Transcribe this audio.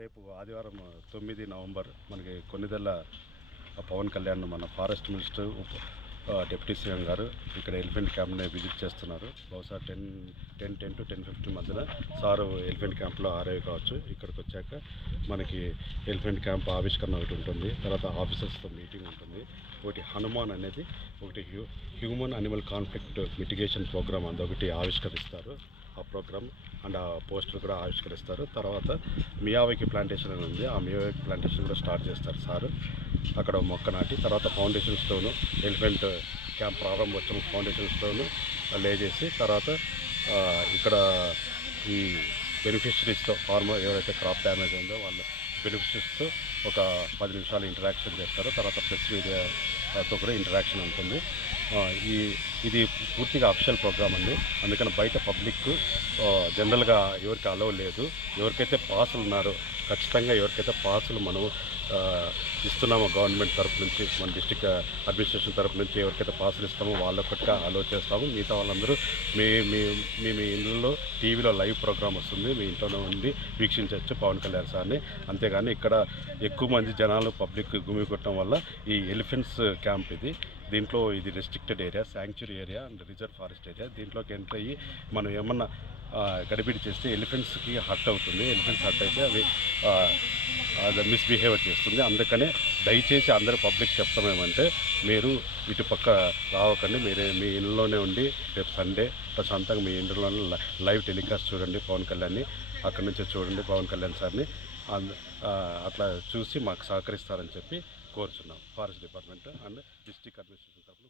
రేపు ఆదివారం తొమ్మిది నవంబర్ మనకి కొన్నిదెల్ల పవన్ కళ్యాణ్ మన ఫారెస్ట్ మినిస్టర్ డిప్యూటీ సీఎం గారు ఇక్కడ ఎలిఫెంట్ క్యాంప్ని విజిట్ చేస్తున్నారు. బహుశా ten ten ten to ten fifteen మధ్యన సారు ఎలిఫెంట్ క్యాంప్లో ఆరేవి కావచ్చు. ఇక్కడికి వచ్చాక మనకి ఎలిఫెంట్ క్యాంప్ ఆవిష్కరణ ఒకటి ఉంటుంది. తర్వాత ఆఫీసర్స్తో మీటింగ్ ఉంటుంది. ఒకటి హనుమాన్ అనేది ఒకటి hu human animal conflict mitigation program అందొకటి ఆవిష్కరిస్తారు. ప్రోగ్రామ్ అండ్ ఆ పోస్టర్ కూడా ఆవిష్కరిస్తారు. తర్వాత మియావకి ప్లాంటేషన్ అని ఉంది. ఆ మియావకి ప్లాంటేషన్ కూడా స్టార్ట్ చేస్తారు సార్. అక్కడ మొక్క నాటి తర్వాత ఫౌండేషన్స్తోను ఎలిఫెంట్ క్యాంప్ ప్రారంభోత్సవం ఫౌండేషన్ స్టోన్ లే చేసి తర్వాత ఇక్కడ ఈ బెనిఫిషరీస్తో ఫార్మర్ ఎవరైతే క్రాప్ డ్యామేజ్ ఉందో వాళ్ళు బెనిఫిషరీస్తో ఒక పది నిమిషాలు ఇంటరాక్షన్ చేస్తారు. తర్వాత ప్రెస్ మీడియాతో కూడా ఇంటరాక్షన్ ఉంటుంది. ఈ ఇది పూర్తిగా అఫిషియల్ ప్రోగ్రామ్ అండి. అందుకని బయట పబ్లిక్ జనరల్గా ఎవరికి అలవ్ లేదు. ఎవరికైతే పాసులు ఉన్నారో ఖచ్చితంగా ఎవరికైతే పాసులు మనం ఇస్తున్నాము గవర్నమెంట్ తరపు నుంచి మన డిస్టిక్ అడ్మినిస్ట్రేషన్ తరపు నుంచి ఎవరికైతే పాసులు ఇస్తామో వాళ్ళొక్కటిగా అలో చేస్తాము మిగతా వాళ్ళందరూ మీ మీ మీ మీ ఇళ్ళలో టీవీలో లైవ్ ప్రోగ్రామ్ వస్తుంది మీ ఇంట్లోనే ఉండి వీక్షించవచ్చు పవన్ కళ్యాణ్ సార్ని. అంతేగాని ఇక్కడ ఎక్కువ మంది జనాలు పబ్లిక్ గుమికొట్టడం వల్ల ఈ ఎలిఫెంట్స్ క్యాంప్ ఇది దీంట్లో ఇది restricted area sanctuary area and reserve forest area దీంట్లోకి ఎంటర్ అయ్యి మనం ఏమన్నా గడిబిడి చేస్తే ఎలిఫెంట్స్కి హర్ట్ అవుతుంది. ఎలిఫెంట్స్ హర్ట్ అయితే అవి అది మిస్బిహేవ్ చేస్తుంది. అందుకనే దయచేసి అందరూ పబ్లిక్ చెప్తాం ఏమంటే మీరు ఇటు పక్క రావకండి. మీరే మీ ఇంట్లోనే ఉండి రేపు సండే ప్రశాంతంగా మీ ఇంట్లోనే లైవ్ టెలికాస్ట్ చూడండి పవన్ కళ్యాణ్ని. అక్కడి నుంచి చూడండి పవన్ కళ్యాణ్ సార్ని. అట్లా చూసి మాకు సహకరిస్తారని చెప్పి కోరుచున్నాం. Forest department and district administration తరఫున